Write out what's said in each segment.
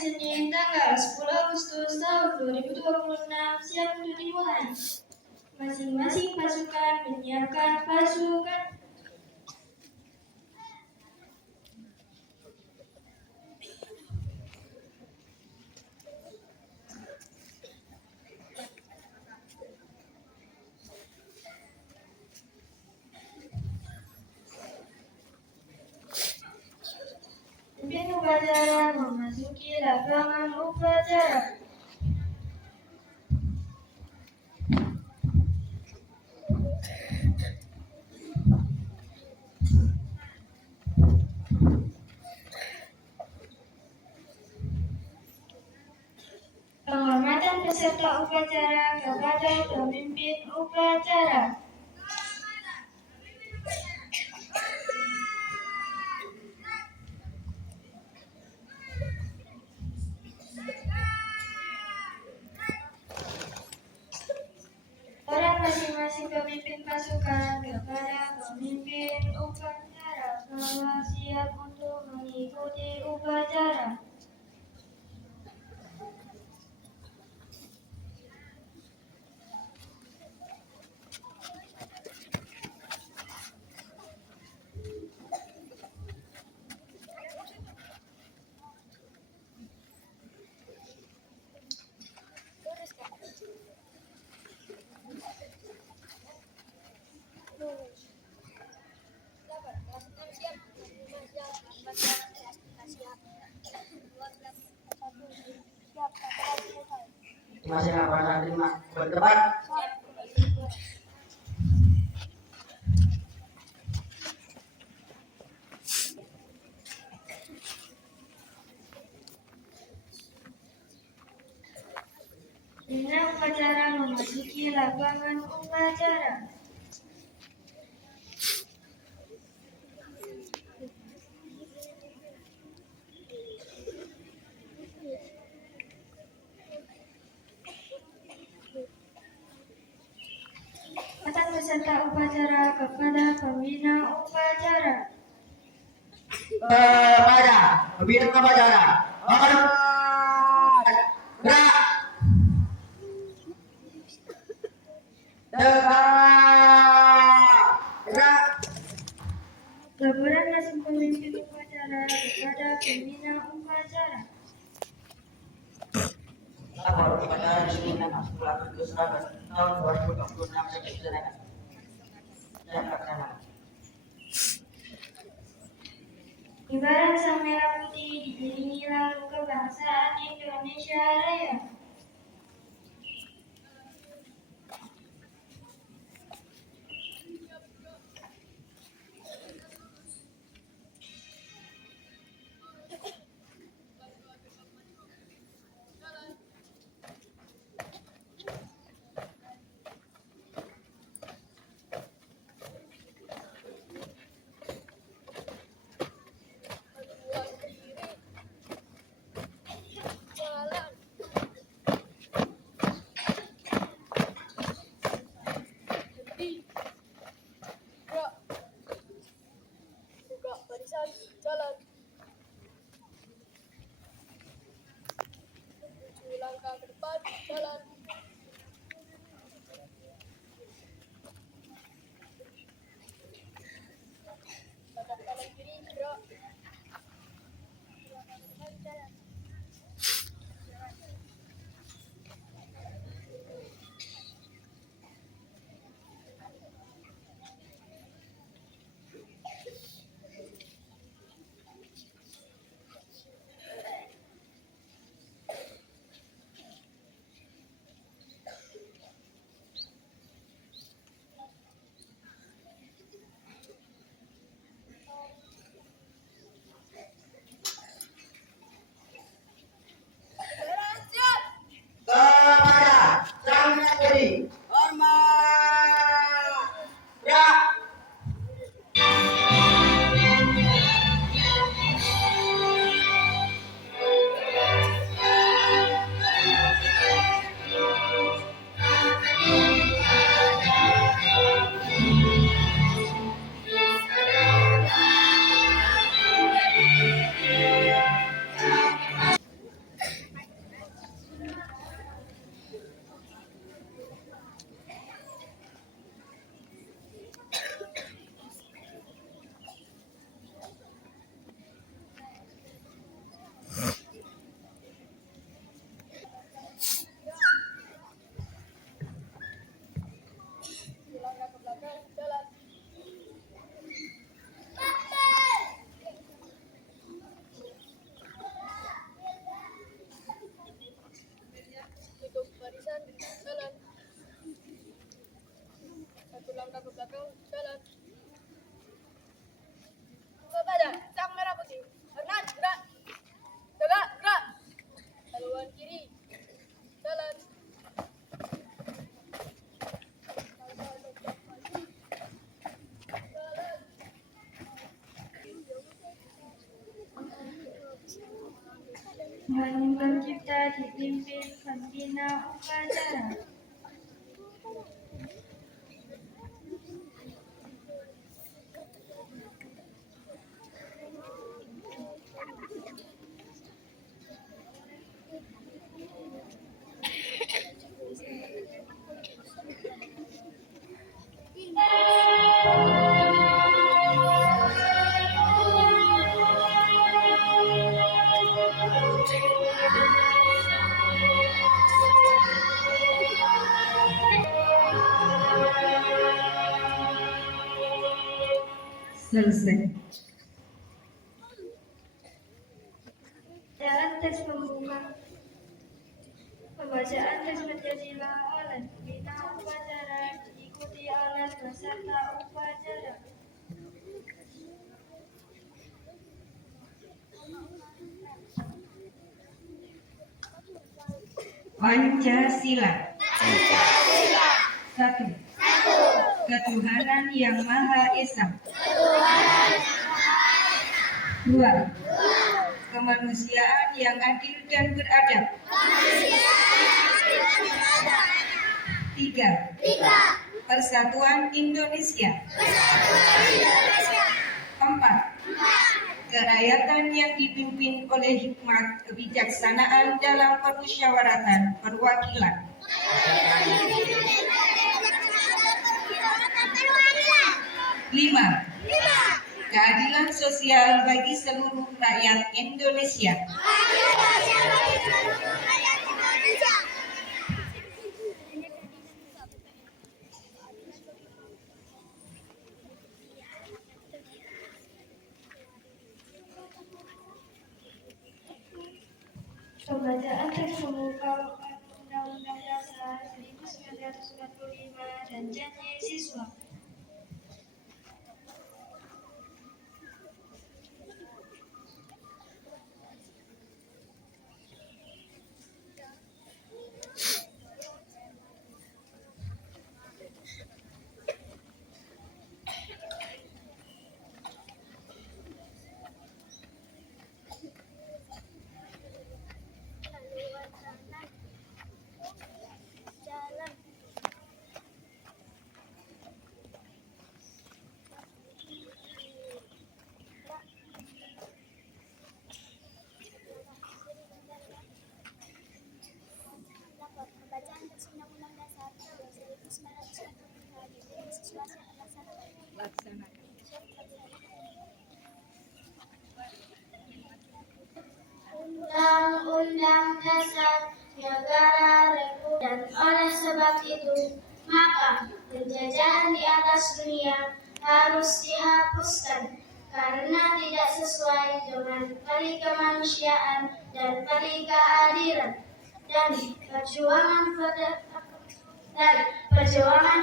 Senin tanggal 10 Agustus tahun 2026 siap untuk dimulai. Masing-masing pasukan menyiapkan pasukan. Pimpin upacara memasuki lapangan upacara. Penghormatan peserta upacara kepada pemimpin upacara. Orang masing-masing pemimpin pasukan kepada pemimpin upacara bahwa siap untuk mengikuti upacara. Masih apa terima berdebat. Dengan upacara memasuki lapangan upacara. Atas peserta upacara kepada pembina upacara. Pembina upacara. Gerak. Gerak. Laporan masing pemimpin upacara kepada pembina upacara. Lapor upacara di sini kan 10 Agustus tahun 2026 dilaksanakan. Kibaran sang merah putih diiringi lagu kebangsaan Indonesia Raya. Jalan. Langkah ke depan, jalan. Kanan kiri, gerak. Jalan. Tuhan yang pencipta dipimpin pembina upacara. Selesai. Bacaan teks pembuka. Pembacaan teks menjadilah oleh pembina upacara diikuti oleh peserta upacara. Pancasila. Satu. Ketuhanan yang Maha Esa. Dua. Kemanusiaan yang adil dan beradab. Tiga. Persatuan Indonesia. Empat. Kerakyatan yang dipimpin oleh hikmat kebijaksanaan dalam permusyawaratan perwakilan. 5. Keadilan sosial bagi seluruh rakyat Indonesia. Pembacaan teks pembuka Undang-Undang Dasar 1945 dan janji siswa. Pembacaan teks Undang-Undang Dasar 1945 dimulai siswa siap melaksanakan. Undang-Undang Dasar Negara Republik dan oleh sebab itu maka penjajahan di atas dunia harus dihapuskan karena tidak sesuai dengan peri kemanusiaan dan peri keadilan dan perjuangan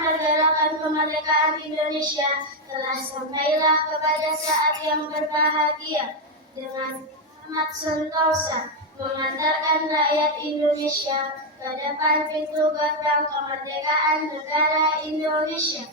pergerakan kemerdekaan Indonesia telah sampailah kepada saat yang berbahagia dengan amat sentosa mengantarkan rakyat Indonesia ke depan pintu gerbang kemerdekaan negara Indonesia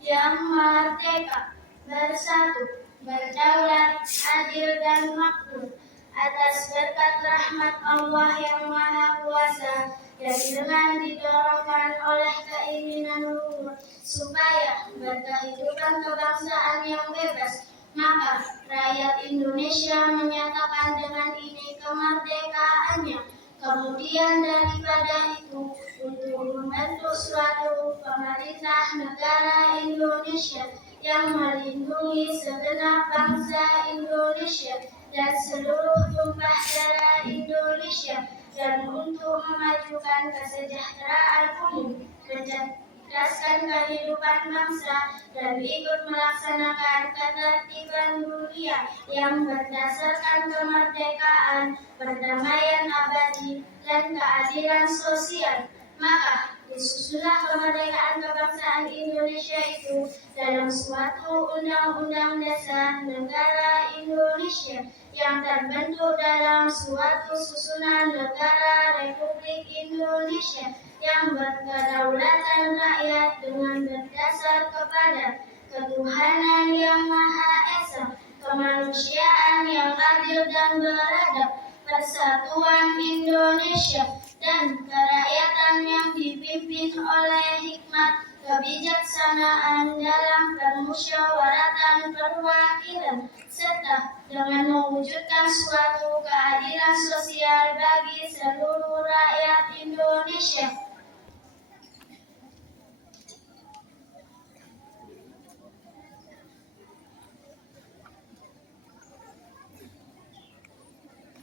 yang merdeka, bersatu, berdaulat, adil dan makmur atas berkat rahmat Allah yang Maha Kuasa dan dengan didorongkan oleh keinginan luhur supaya berkehidupan kebangsaan yang bebas, maka rakyat Indonesia menyatakan dengan ini kemerdekaannya. Kemudian daripada itu, untuk membentuk suatu pemerintah negara Indonesia yang melindungi segenap bangsa Indonesia dan seluruh tumpah darah Indonesia, dan untuk memajukan kesejahteraan umum, mencerdaskan kehidupan bangsa, dan ikut melaksanakan ketertiban dunia yang berdasarkan kemerdekaan, perdamaian abadi, dan keadilan sosial. Maka disusunlah kemerdekaan kebangsaan Indonesia itu dalam suatu undang-undang dasar negara Indonesia yang terbentuk dalam suatu susunan negara Republik Indonesia yang berkedaulatan rakyat dengan berdasar kepada ketuhanan yang Maha Esa, kemanusiaan yang adil dan beradab, Persatuan Indonesia dan kerakyatan yang dipimpin oleh hikmat kebijaksanaan dalam permusyawaratan perwakilan serta dengan mewujudkan suatu keadilan sosial bagi seluruh rakyat Indonesia.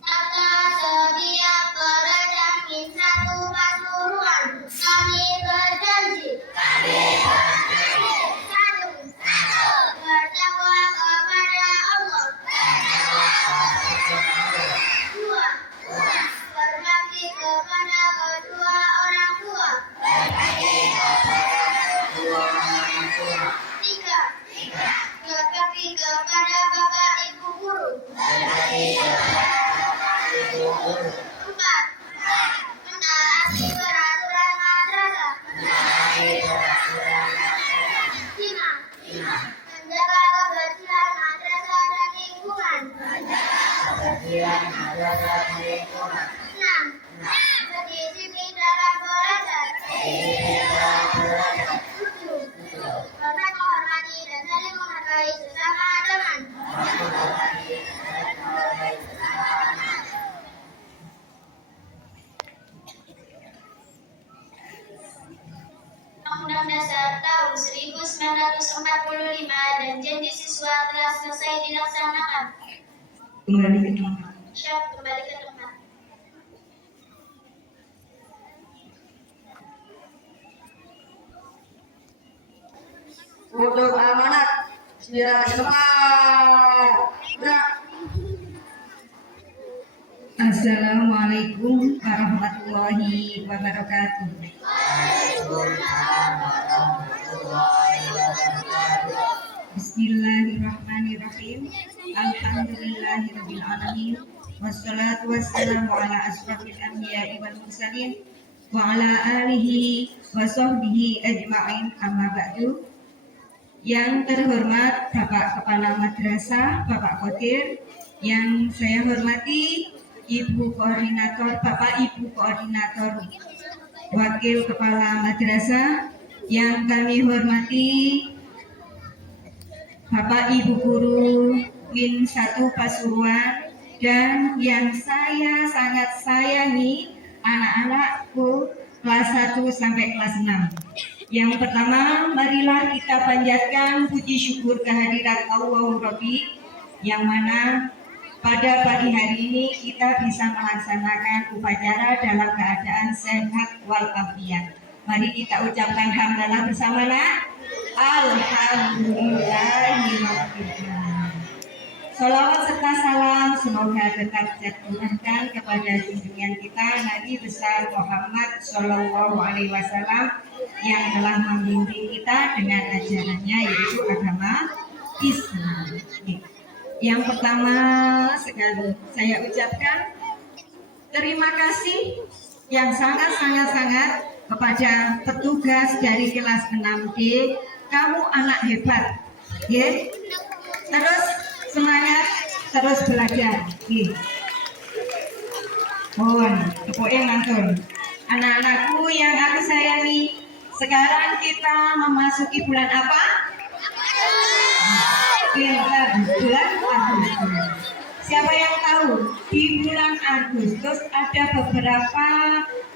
Atas setiap pedagang satu Pasuruan, kami berjanji. Satu, bertakwa kepada Allah. Dua, berbakti kepada kedua orang tua. Tiga, berbakti kepada bapak ibu guru. Empat, mentaati peraturan madrasah. Lima, menjaga kebersihan madrasah dan lingkungan. Enam, berdisiplin dalam belajar. Tujuh, hormat menghormati dan saling menghargai sesama teman. Undang-Undang Dasar tahun 1945 dan janji siswa telah selesai dilaksanakan. Kembali ke tempat. Siap, kembali ke tempat. Untuk amanat segera ke tempat. Gerak. Assalamualaikum warahmatullahi wabarakatuh. Bismillahirrahmanirrahim. Alhamdulillahirabbil alamin. Wassalatu wassalamu ala asrofil anbiya'i wal mursalin wa ala alihi wa sahbihi ajma'in, amma ba'du. Yang terhormat Bapak Kepala Madrasah, Bapak Khotir, yang saya hormati Ibu Koordinator, Bapak Ibu Koordinator, Wakil Kepala Madrasah, yang kami hormati Bapak Ibu Guru Min 1 Pasuruan, dan yang saya sangat sayangi anak-anakku kelas 1 sampai kelas 6. Yang pertama, marilah kita panjatkan puji syukur kehadirat Allahur Rabbi, yang mana pada pagi hari ini kita bisa melaksanakan upacara dalam keadaan sehat walafiat. Mari kita ucapkan hamdalah bersama, nak. Alhamdulillahirrahmanirrahim. Salawat serta salam semoga tetap tercurahkan kepada junjungan kita Nabi besar Muhammad Shallallahu Alaihi Wasallam yang telah membimbing kita dengan ajarannya, yaitu agama Islam. Yang pertama sekali saya ucapkan terima kasih yang sangat kepada petugas dari kelas 6D. Kamu anak hebat, ya. Terus semangat, terus belajar. Mohon kepoe mantun. Anak-anakku yang aku sayangi, sekarang kita memasuki bulan apa? Bulan Agustus. Siapa yang tahu di bulan Agustus ada beberapa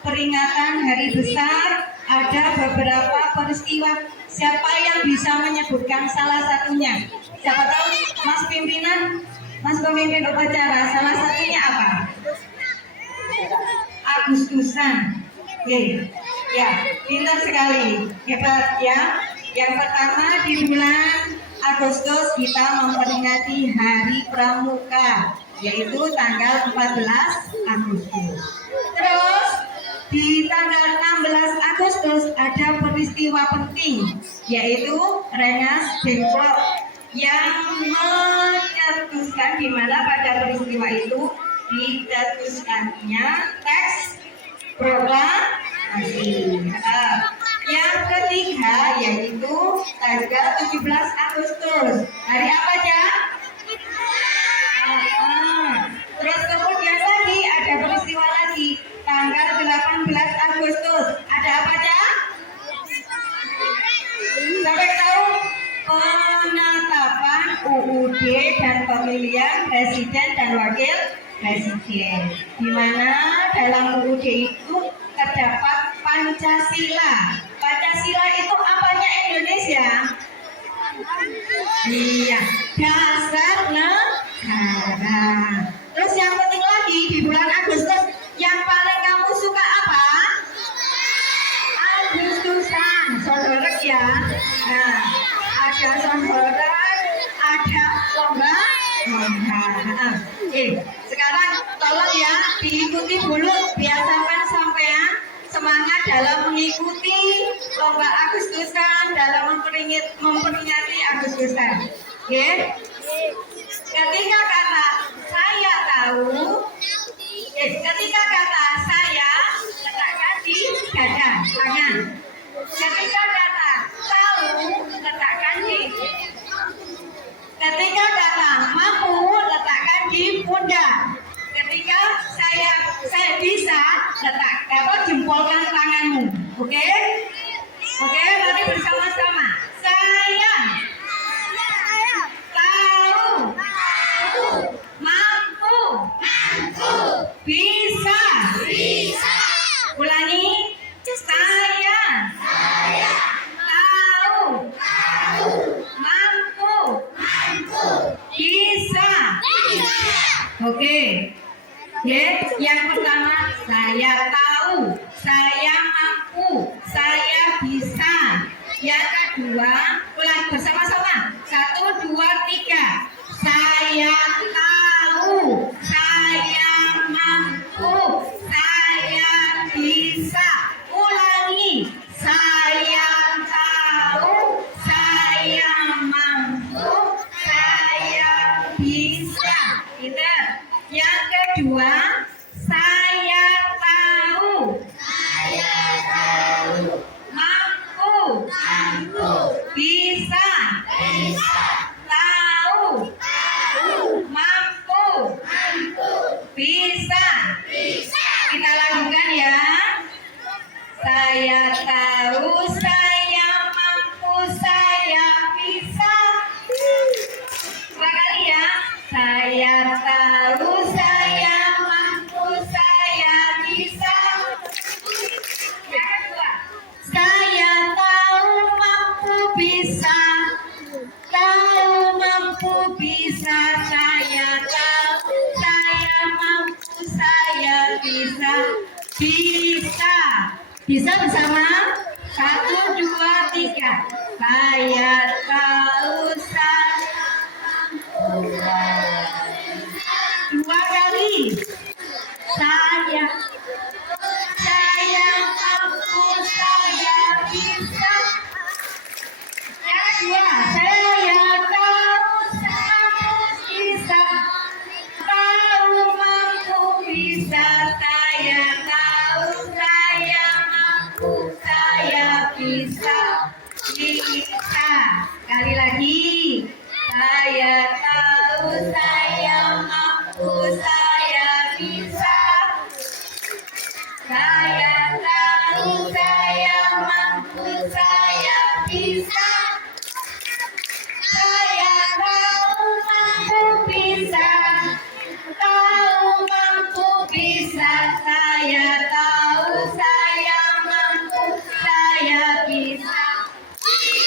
peringatan hari besar, ada beberapa peristiwa. Siapa yang bisa menyebutkan salah satunya? Siapa tahu? Mas pimpinan, Mas pemimpin upacara, salah satunya apa? Agustusan. Oke. Ya, pintar sekali, hebat ya. Yang pertama, di bulan Agustus kita memperingati Hari Pramuka, yaitu tanggal 14 Agustus. Terus di tanggal 16 Agustus ada peristiwa penting, yaitu Rengas Dengklok, yang mencetuskan, di mana pada peristiwa itu dicetuskannya teks proklamasi. Yang ketiga yaitu tanggal 17 Agustus. Hari apa, Cak? Terus kemudian lagi pemilihan presiden dan wakil presiden. Di mana dalam UUD itu terdapat Pancasila. Pancasila itu apanya Indonesia? Iya, dasar negara. Terus yang penting lagi di bulan Agustus yang paling kamu suka apa? Agustusan, saudara ya. Nah, ada saudara, ada lomba. Sekarang tolong ya diikuti dulu biasakan sampean semangat dalam mengikuti lomba Agustusan dalam memperingati Agustusan. Oke? Ketika kata saya tahu, ketika kata saya letakkan di dada tangan. Ketika kata tahu letakkan di. Ketika kata mampu letakkan di pundak. Ketika saya bisa jempolkan tanganmu. Oke? Oke, mari bersama-sama. Saya tahu mampu bisa. Ulangi. Saya tahu mampu bisa. Oke. Ya, yang pertama saya tahu, saya mampu, saya bisa. Yang kedua, ulang bersama-sama. 1, 2, 3. Saya tahu, saya mampu, saya bisa. Ulangi. Saya tahu, saya mampu, saya bisa. Pinter. Yang kedua, saya tahu, mampu, bisa, tahu, mampu, bisa. Kita lakukan ya. Saya tahu, saya mampu, saya bisa. Dua kali ya. Saya tahu, saya mampu, saya bisa. Yang kedua, saya tahu, mampu, bisa. Tahu, mampu, bisa. Saya tahu, saya mampu, saya bisa. Bisa. Bisa bersama? 1, 2, 3. Saya tahu, saya mampu. Dua kali. Saya mampu, saya bisa. Yang kedua, saya tahu, saya bisa. Tahu, mampu, bisa. Saya tahu, saya mampu, saya bisa. Bisa. Kali lagi. Saya tahu, saya mampu, saya bisa. Saya tahu, saya mampu, saya bisa. Saya tahu, mampu, bisa. Tahu, mampu, bisa. Saya tahu, saya mampu, saya bisa.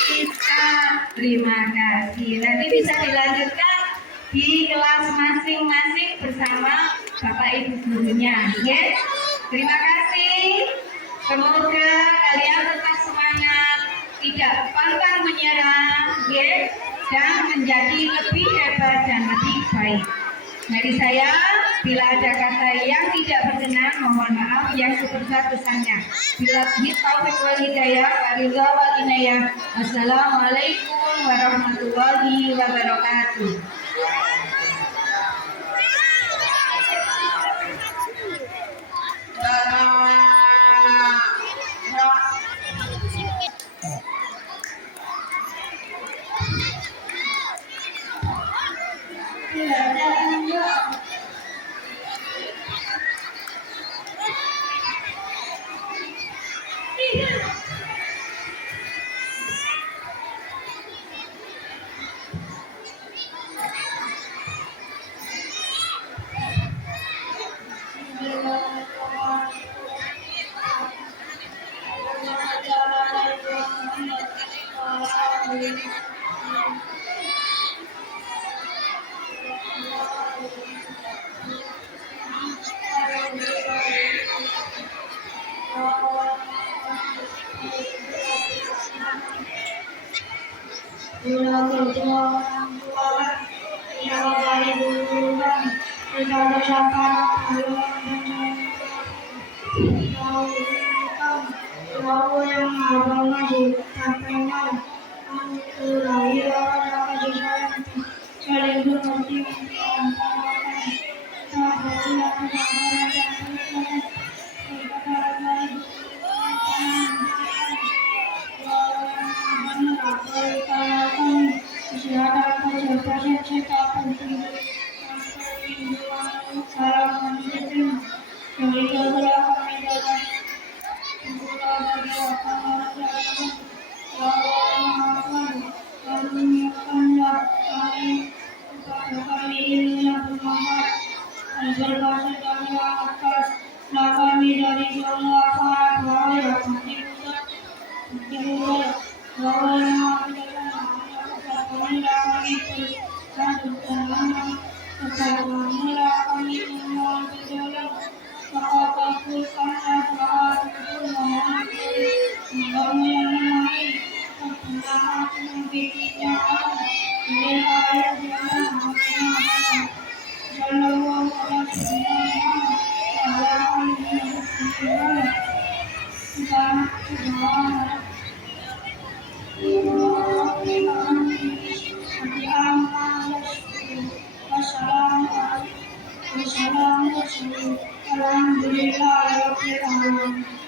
Bisa. Terima kasih. Nanti bisa dilanjutkan di kelas masing-masing bersama Bapak Ibu gurunya. Ya. Terima kasih. Semoga kalian tetap semangat, tidak pantang menyerah, ya, dan menjadi lebih hebat dan lebih baik. Dari saya, bila ada kata yang tidak berkenan, mohon maaf yang sebesar-besarnya. Bila taufiq wal hidayah, waridha wal inayah. Wassalamualaikum warahmatullahi wabarakatuh. guna kedua orang tua yang baik dulu kan kita bersama tahu yang abang masih sampai malam lahir ada kasih sayang saling mengerti kami dari semua para bahaya bahwa yang Alhamdulillah,